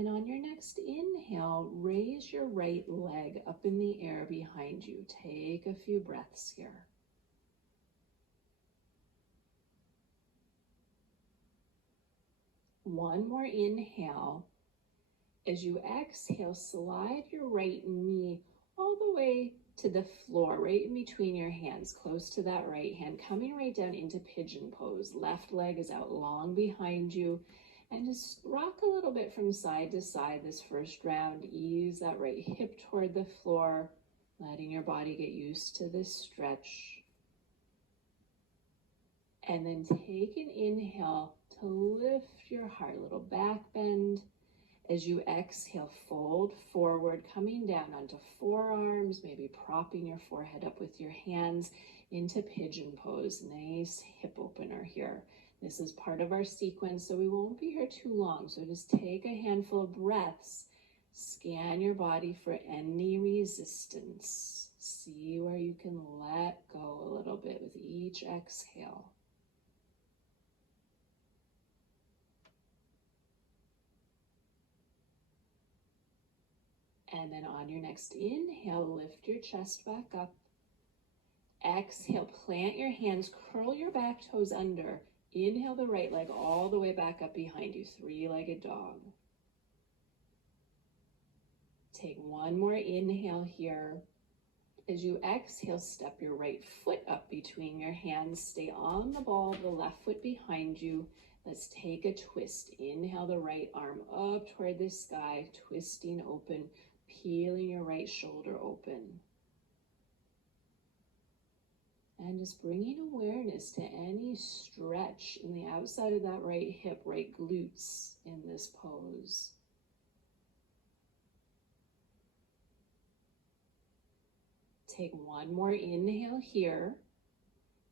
And on your next inhale, raise your right leg up in the air behind you. Take a few breaths here. One more inhale. As you exhale, slide your right knee all the way to the floor, right in between your hands, close to that right hand, coming right down into pigeon pose. Left leg is out long behind you. And just rock a little bit from side to side this first round. Ease that right hip toward the floor, letting your body get used to this stretch. And then take an inhale to lift your heart, a little back bend. As you exhale, fold forward, coming down onto forearms, maybe propping your forehead up with your hands into pigeon pose. Nice hip opener here. This is part of our sequence, so we won't be here too long. So just take a handful of breaths. Scan your body for any resistance. See where you can let go a little bit with each exhale. And then on your next inhale, lift your chest back up. Exhale, plant your hands, curl your back toes under. Inhale the right leg all the way back up behind you, three-legged dog. Take one more inhale here. As you exhale, step your right foot up between your hands. Stay on the ball of the left foot behind you. Let's take a twist. Inhale the right arm up toward the sky, twisting open, peeling your right shoulder open. And just bringing awareness to any stretch in the outside of that right hip, right glutes in this pose. Take one more inhale here.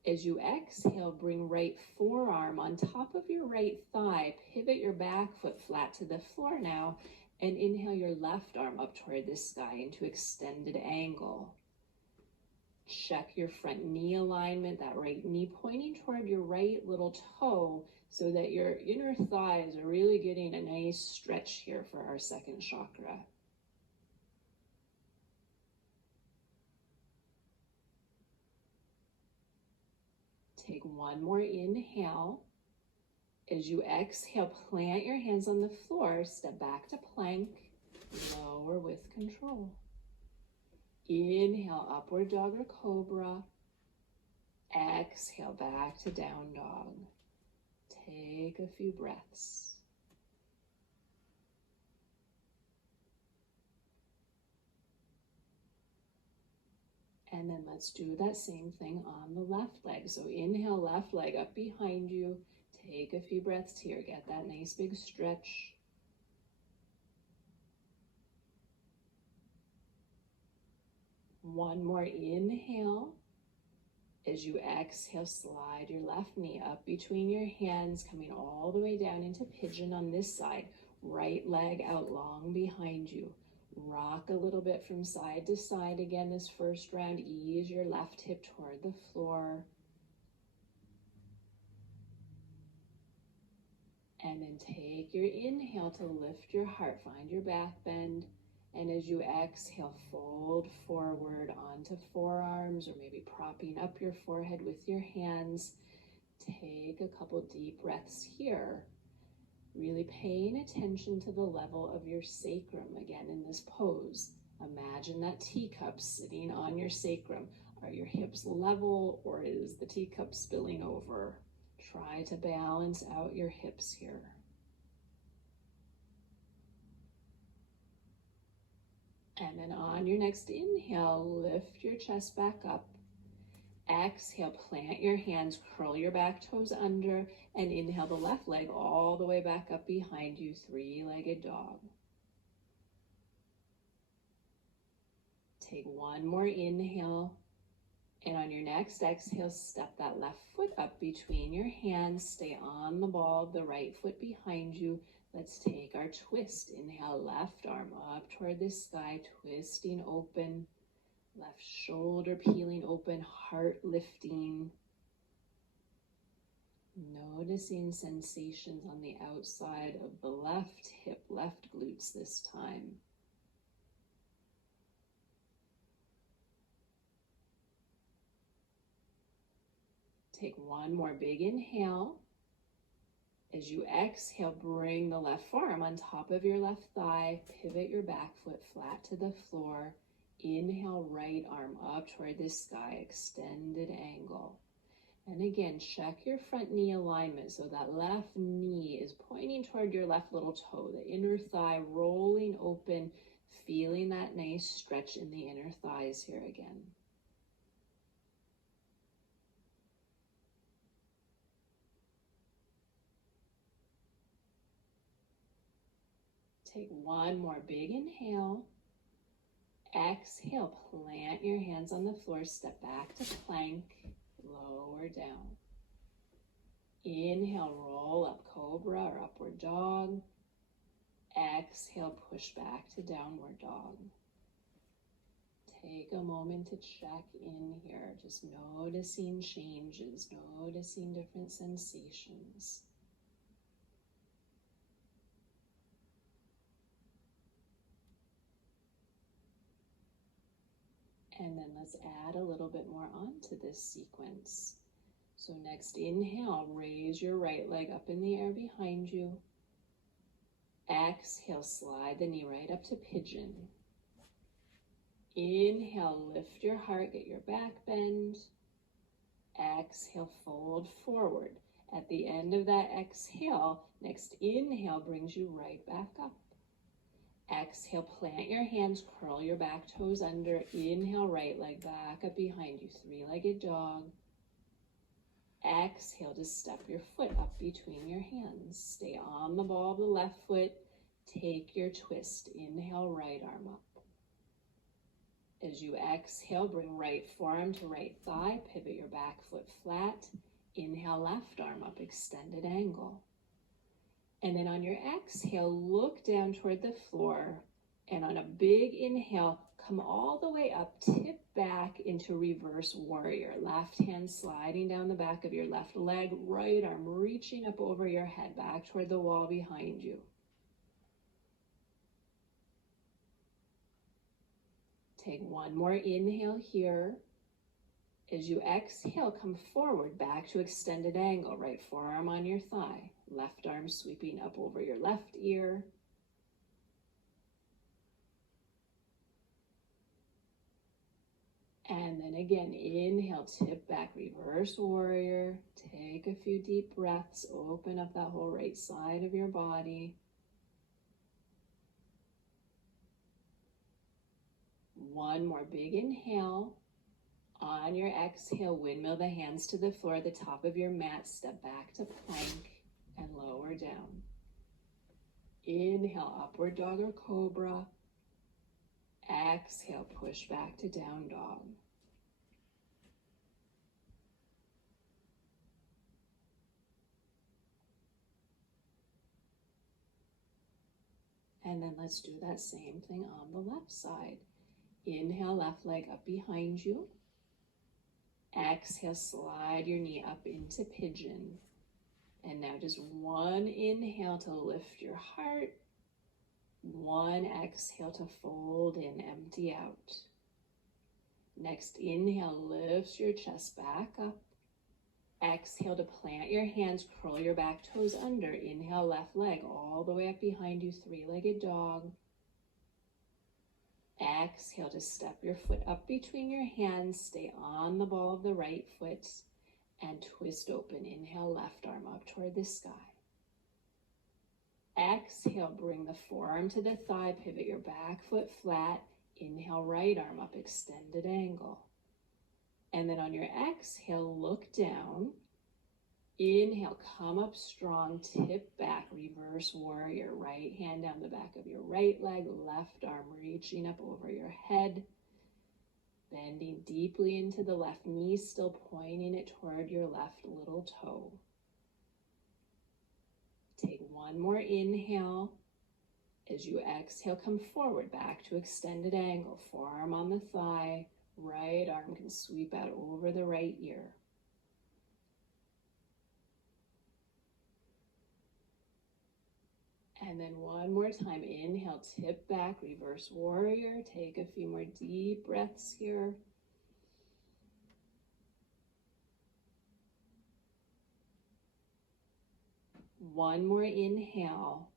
As you exhale, bring right forearm on top of your right thigh. Pivot your back foot flat to the floor now. And inhale your left arm up toward the sky into extended angle. Check your front knee alignment, that right knee pointing toward your right little toe so that your inner thighs are really getting a nice stretch here for our second chakra. Take one more inhale. As you exhale, plant your hands on the floor, step back to plank, lower with control. Inhale, upward dog or cobra. Exhale, back to down dog. Take a few breaths. And then let's do that same thing on the left leg. So inhale, left leg up behind you. Take a few breaths here. Get that nice big stretch. One more inhale. As you exhale, slide your left knee up between your hands, coming all the way down into pigeon on this side. Right leg out long behind you. Rock a little bit from side to side again this first round. Ease your left hip toward the floor. And then take your inhale to lift your heart. Find your back bend. And as you exhale, fold forward onto forearms or maybe propping up your forehead with your hands. Take a couple deep breaths here. Really paying attention to the level of your sacrum again in this pose. Imagine that teacup sitting on your sacrum. Are your hips level or is the teacup spilling over? Try to balance out your hips here. And then on your next inhale, lift your chest back up. Exhale, plant your hands, curl your back toes under, and inhale the left leg all the way back up behind you, three-legged dog. Take one more inhale, and on your next exhale, step that left foot up between your hands, stay on the ball of the right foot behind you. Let's take our twist. Inhale, left arm up toward the sky, twisting open. Left shoulder peeling open, heart lifting. Noticing sensations on the outside of the left hip, left glutes this time. Take one more big inhale. As you exhale, bring the left forearm on top of your left thigh, pivot your back foot flat to the floor. Inhale, right arm up toward the sky, extended angle. And again, check your front knee alignment so that left knee is pointing toward your left little toe, the inner thigh rolling open, feeling that nice stretch in the inner thighs here again. Take one more big inhale. Exhale, plant your hands on the floor, step back to plank, lower down. Inhale, roll up cobra or upward dog. Exhale, push back to downward dog. Take a moment to check in here, just noticing changes, noticing different sensations. And then let's add a little bit more onto this sequence. So next inhale, raise your right leg up in the air behind you. Exhale, slide the knee right up to pigeon. Inhale, lift your heart, get your back bend. Exhale, fold forward. At the end of that exhale, next inhale brings you right back up. Exhale, plant your hands, curl your back toes under. Inhale, right leg back up behind you, three-legged dog. Exhale to step your foot up between your hands. Stay on the ball of the left foot. Take your twist. Inhale, right arm up. As you exhale, bring right forearm to right thigh. Pivot your back foot flat. Inhale, left arm up, extended angle. And then on your exhale, look down toward the floor. And on a big inhale, come all the way up, tip back into reverse warrior. Left hand sliding down the back of your left leg, right arm reaching up over your head, back toward the wall behind you. Take one more inhale here. As you exhale, come forward, back to extended angle, right forearm on your thigh, left arm sweeping up over your left ear. And then again, inhale, tip back, reverse warrior. Take a few deep breaths, open up that whole right side of your body. One more big inhale. On your exhale, windmill the hands to the floor, the top of your mat, step back to plank and lower down. Inhale, upward dog or cobra. Exhale, push back to down dog. And then let's do that same thing on the left side. Inhale, left leg up behind you. Exhale, slide your knee up into pigeon. And now just one inhale to lift your heart. One exhale to fold in, empty out. Next inhale, lift your chest back up. Exhale to plant your hands, curl your back toes under. Inhale, left leg all the way up behind you, three-legged dog. Exhale to step your foot up between your hands, stay on the ball of the right foot, and twist open. Inhale, left arm up toward the sky. Exhale, bring the forearm to the thigh, pivot your back foot flat. Inhale, right arm up, extended angle. And then on your exhale, look down. Inhale, come up strong, tip back, reverse warrior. Right hand down the back of your right leg, left arm reaching up over your head. Bending deeply into the left knee, still pointing it toward your left little toe. Take one more inhale. As you exhale, come forward, back to extended angle. Forearm on the thigh, right arm can sweep out over the right ear. And then one more time, inhale, tip back, reverse warrior. Take a few more deep breaths here. One more inhale.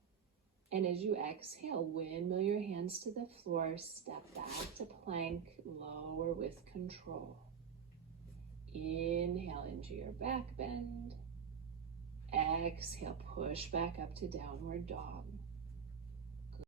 And as you exhale, windmill your hands to the floor, step back to plank, lower with control. Inhale into your back bend. Exhale, push back up to downward dog.